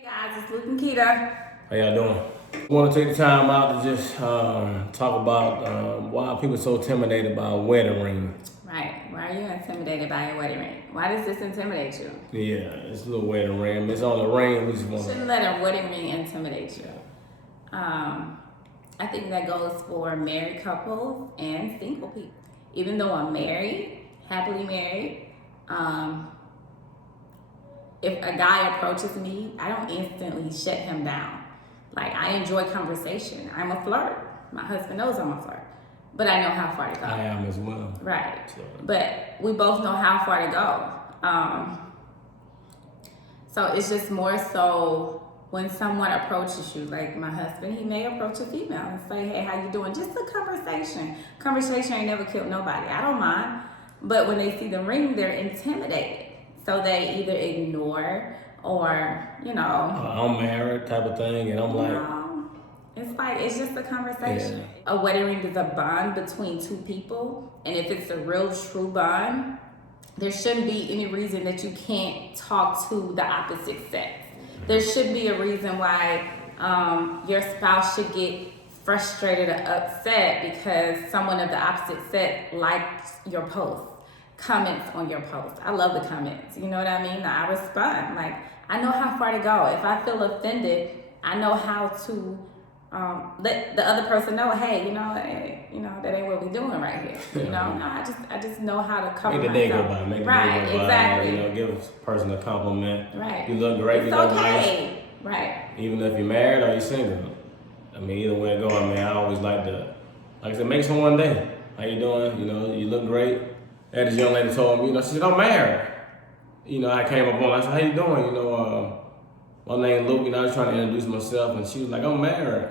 Hey guys, it's Luke and Keita. How y'all doing? I want to take the time out to just talk about why people are so intimidated by a wedding ring. Right. Why are you intimidated by a wedding ring? Why does this intimidate you? Yeah, it's a little wedding ring. It's on the ring. We just want Shouldn't let a wedding ring intimidate you. I think that goes for married couples and single people. Even though I'm married, happily married, if a guy approaches me, I don't instantly shut him down. Like, I enjoy conversation. I'm a flirt. My husband knows I'm a flirt. But I know how far to go. I am as well. Right. But we both know how far to go. So it's just more so when someone approaches you, like my husband, he may approach a female and say, hey, how you doing? Just a conversation. Conversation ain't never killed nobody. I don't mind. But when they see the ring, they're intimidated. So they either ignore or, I'm married type of thing, and I'm like, it's just a conversation. Yeah. A wedding ring is a bond between two people. And if it's a real true bond, there shouldn't be any reason that you can't talk to the opposite sex. There should be a reason why your spouse should get frustrated or upset because someone of the opposite sex likes your post, comments on your post. I love the comments. You know what I mean? I respond. Like, I know how far to go. If I feel offended, I know how to let the other person know, hey, that ain't what we're doing right here. I just know how to cover myself. Make the day go by. Right, exactly. Give a person a compliment. Right. You look great. It's you look okay. nice. Right. Even if you're married or you're single. I mean, either way it goes, I always like I said, make someone day. How you doing? You look great. As this young lady told me, she said, I'm married. I came up on, I said, how you doing? My name Luke, I was trying to introduce myself, and she was like, I'm married.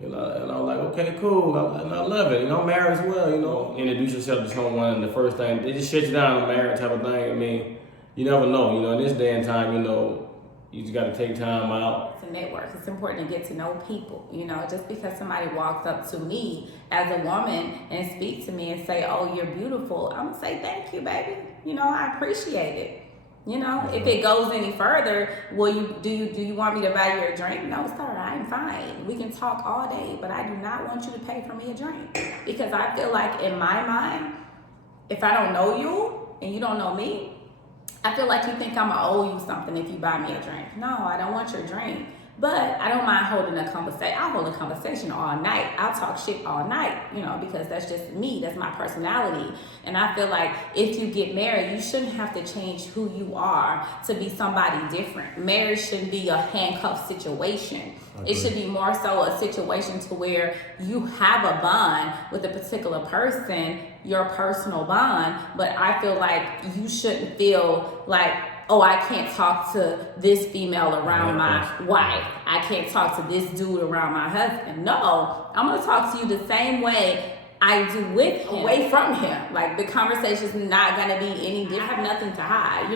And I was like, okay, cool. And I love it. I'm married as well, Introduce yourself to someone, and the first thing, they just shut you down on marriage type of thing. I mean, you never know. In this day and time, you just got to take time out. It's a network. It's important to get to know people. Just because somebody walks up to me as a woman and speaks to me and say, oh, you're beautiful, I'm going to say, thank you, baby. I appreciate it. If it goes any further, do you want me to buy you a drink? No, sir, I'm fine. We can talk all day, but I do not want you to pay for me a drink. Because I feel like in my mind, if I don't know you and you don't know me, I feel like you think I'm gonna owe you something if you buy me a drink. No, I don't want your drink. But I don't mind holding a conversation. I'll hold a conversation all night. I'll talk shit all night, because that's just me. That's my personality. And I feel like if you get married, you shouldn't have to change who you are to be somebody different. Marriage shouldn't be a handcuff situation. It should be more so a situation to where you have a bond with a particular person, your personal bond. But I feel like you shouldn't feel like, oh, I can't talk to this female around my wife. I can't talk to this dude around my husband. No, I'm going to talk to you the same way I do with him, away from him. Like, the conversation's not going to be any different. I have nothing to hide,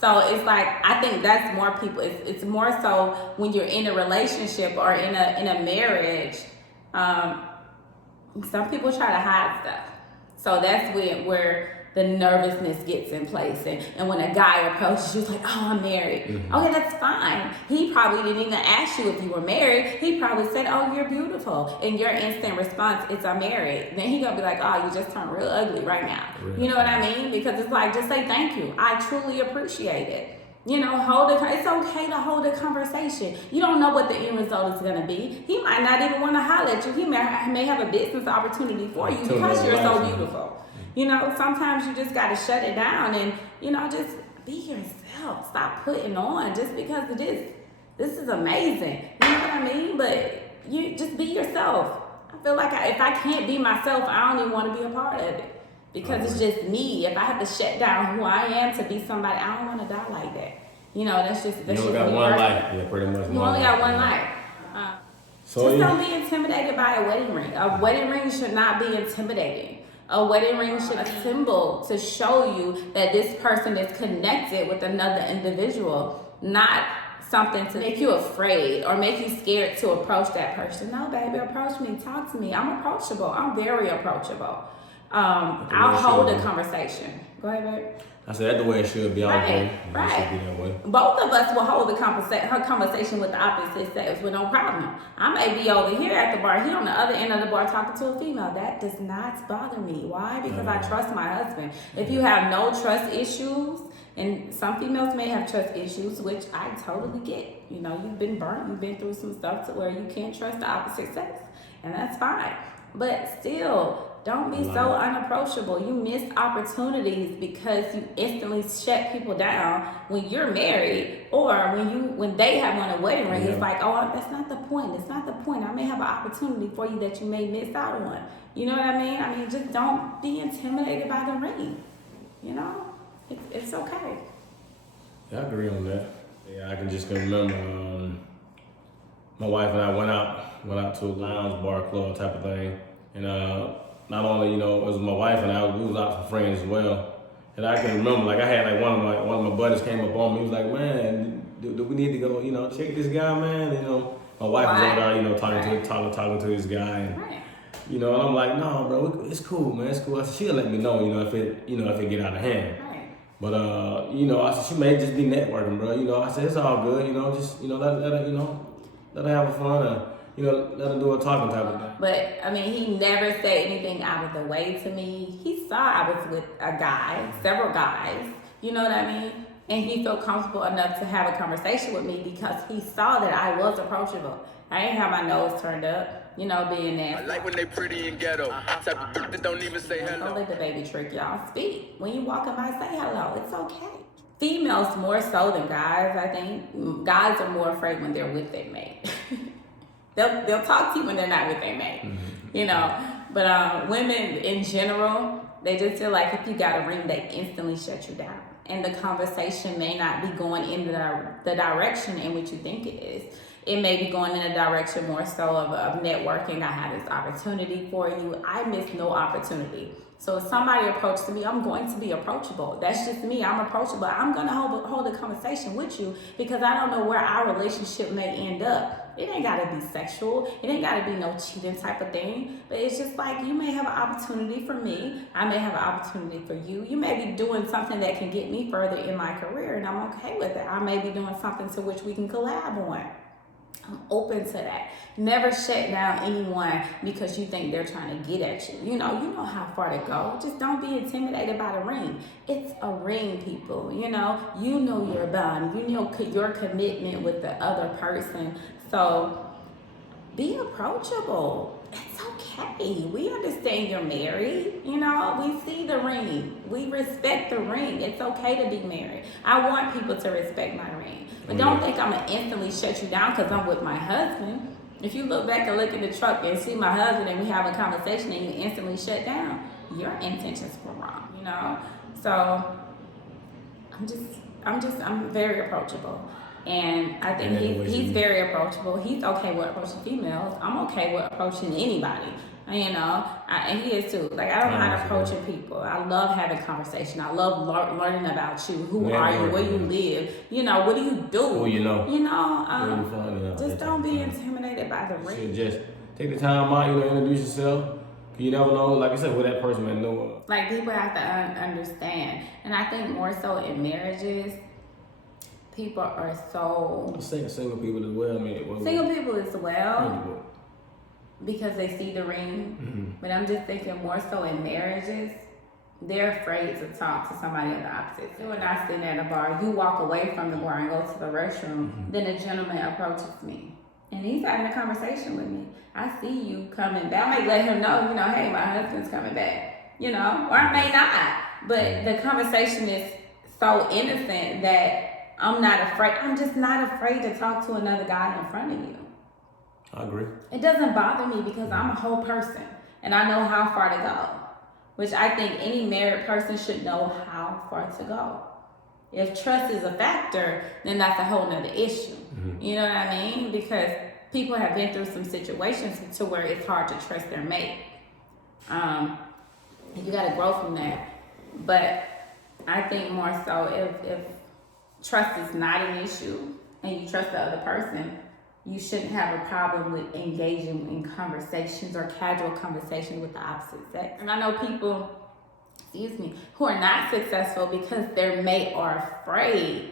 So it's like, I think that's more people. It's more so when you're in a relationship or in a marriage, some people try to hide stuff. So that's where the nervousness gets in place. And when a guy approaches you, it's like, oh, I'm married. Mm-hmm. Okay, that's fine. He probably didn't even ask you if you were married. He probably said, oh, you're beautiful. And your instant response is, I'm married. Then he gonna be like, oh, you just turned real ugly right now. Really? You know what I mean? Because it's like, just say thank you. I truly appreciate it. It's okay to hold a conversation. You don't know what the end result is going to be. He might not even want to holler at you. He may have a business opportunity for you because you're so beautiful. Sometimes you just got to shut it down and, just be yourself. Stop putting on just because it is. This is amazing. You know what I mean? But you just be yourself. I feel like if I can't be myself, I don't even want to be a part of it. Because it's just me. If I have to shut down who I am to be somebody, I don't want to die like that. That's just you only got one life. Yeah, pretty much. You only got one life. Just don't be intimidated by a wedding ring. A wedding ring should not be intimidating. A wedding ring should be a symbol to show you that this person is connected with another individual, not something to make you afraid or make you scared to approach that person. No, baby, approach me, talk to me. I'm approachable. I'm very approachable. I'll hold a conversation. Go ahead, babe. I said that's the way it should be. All Right, day. right. It should be that way. Both of us will hold her conversation with the opposite sex with no problem. I may be over here at the bar, he on the other end of the bar talking to a female. That does not bother me. Why? Because I trust my husband. If you have no trust issues, and some females may have trust issues, which I totally get. You know, you've been burnt, you've been through some stuff to where you can't trust the opposite sex, and that's fine. But still, don't be so unapproachable. You miss opportunities because you instantly shut people down when you're married, or when they have on a wedding ring. It's like, oh, that's not the point. It's not the point. I may have an opportunity for you that you may miss out on. You know what I mean? I mean, just don't be intimidated by the ring. You know, it's okay. Yeah, I agree on that. Yeah, I can just remember my wife and I went out to a lounge, bar, club type of thing, and not only, you know, it was my wife and I, we was out with friends as well. And I can remember, like, I had like one of my buddies came up on me. He was like, man, do we need to go, you know, check this guy, man? You know, my wife was over there, you know, talking to this guy, and you know, and I'm like, no, bro, it's cool, man, it's cool. I said, she'll let me know, you know, if it get out of hand. But you know, I said she may just be networking, bro. You know, I said it's all good, you know, just, you know, let her have fun, and you know, let her do a talking type of thing. But I mean, he never said anything out of the way to me. He saw I was with a guy, several guys, you know what I mean? And he felt comfortable enough to have a conversation with me because he saw that I was approachable. I ain't have my nose turned up, you know, being nasty. I like when they pretty and ghetto. Type of bitch that don't even say hello. Don't let the baby trick y'all. Speak. When you walking by, say hello. It's okay. Females more so than guys, I think. Guys are more afraid when they're with their mate. They'll talk to you when they're not with their mate, you know. But women in general, they just feel like if you got a ring, they instantly shut you down. And the conversation may not be going in the direction in which you think it is. It may be going in a direction more so of networking. I have this opportunity for you. I miss no opportunity. So if somebody approaches me, I'm going to be approachable. That's just me. I'm approachable. I'm going to hold a conversation with you because I don't know where our relationship may end up. It ain't got to be sexual. It ain't got to be no cheating type of thing. But it's just like you may have an opportunity for me. I may have an opportunity for you. You may be doing something that can get me further in my career, and I'm okay with it. I may be doing something to which we can collab on. I'm open to that. Never shut down anyone because you think they're trying to get at you. You know how far to go. Just don't be intimidated by the ring. It's a ring, people. You know your bond. You know your commitment with the other person. So be approachable. It's okay. We understand you're married. You know, we see the ring. We respect the ring. It's okay to be married. I want people to respect my ring. But don't think I'm going to instantly shut you down because I'm with my husband. If you look back and look in the truck and see my husband and we have a conversation and you instantly shut down, your intentions were wrong, you know? So I'm very approachable. And I think he's very approachable. He's okay with approaching females. I'm okay with approaching anybody. You know, and he is too. Like, I don't mind approaching people. I love having conversation. I love learning about you. Who are you? Where you live? You know, what do you do? Who you know? You know, just don't be intimidated by the ring. Just take the time out, you know, introduce yourself. You never know, like I said, what that person may know. Like, people have to understand. And I think more so in marriages, people are so... Single people as well, man. Single people as well. Because they see the ring. But I'm just thinking more so in marriages, they're afraid to talk to somebody of the opposite. So when I sit at a bar, you walk away from the bar and go to the restroom, then a gentleman approaches me. And he's having a conversation with me. I see you coming back. I may let him know, you know, hey, my husband's coming back. You know, or I may not. But the conversation is so innocent that I'm not afraid. I'm just not afraid to talk to another guy in front of you. I agree. It doesn't bother me because I'm a whole person and I know how far to go, which I think any married person should know how far to go. If trust is a factor, then that's a whole nother issue. You know what I mean? Because people have been through some situations to where it's hard to trust their mate. You got to grow from that. But I think more so if trust is not an issue and you trust the other person, you shouldn't have a problem with engaging in conversations or casual conversations with the opposite sex. And I know people who are not successful because their mate are afraid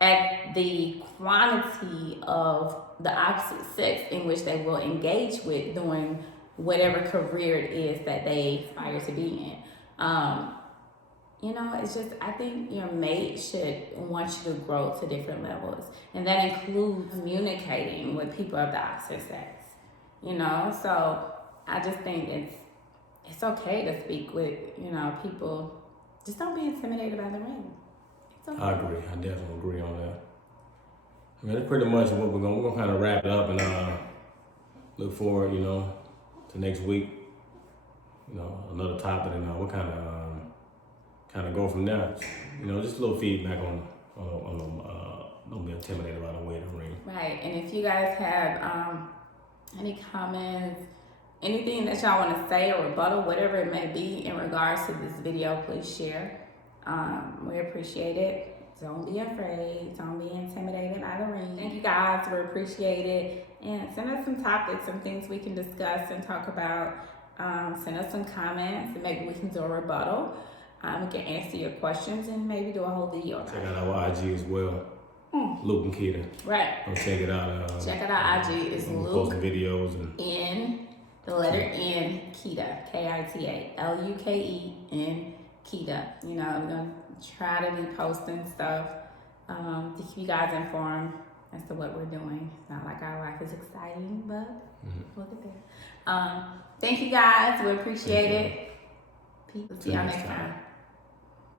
at the quantity of the opposite sex in which they will engage with doing whatever career it is that they aspire to be in. You know, it's just, I think your mate should want you to grow to different levels. And that includes communicating with people of the opposite sex. You know, so I just think it's okay to speak with, you know, people. Just don't be intimidated by the ring. It's okay. I agree. I definitely agree on that. I mean, that's pretty much what we're gonna kind of wrap it up and look forward, you know, to next week. You know, another topic, and we'll kind of go from there. You know, just a little feedback on don't be intimidated by the way the ring. Right, and if you guys have any comments, anything that y'all want to say or rebuttal, whatever it may be in regards to this video, please share. We appreciate it. Don't be afraid. Don't be intimidated by the ring. Thank you guys. We appreciate it. And send us some topics, some things we can discuss and talk about. Send us some comments and maybe we can do a rebuttal. We can answer your questions and maybe do a whole video. Check out our IG as well. Luke and Keita. Right. Go check it out. Check out our IG. It's Luke posting videos and N, the letter N, Keita, Kita, Luken, Keita. You know, we're gonna try to be posting stuff to keep you guys informed as to what we're doing. It's not like our life is exciting, but look at that. Thank you guys. We appreciate it. Peace. See y'all next time.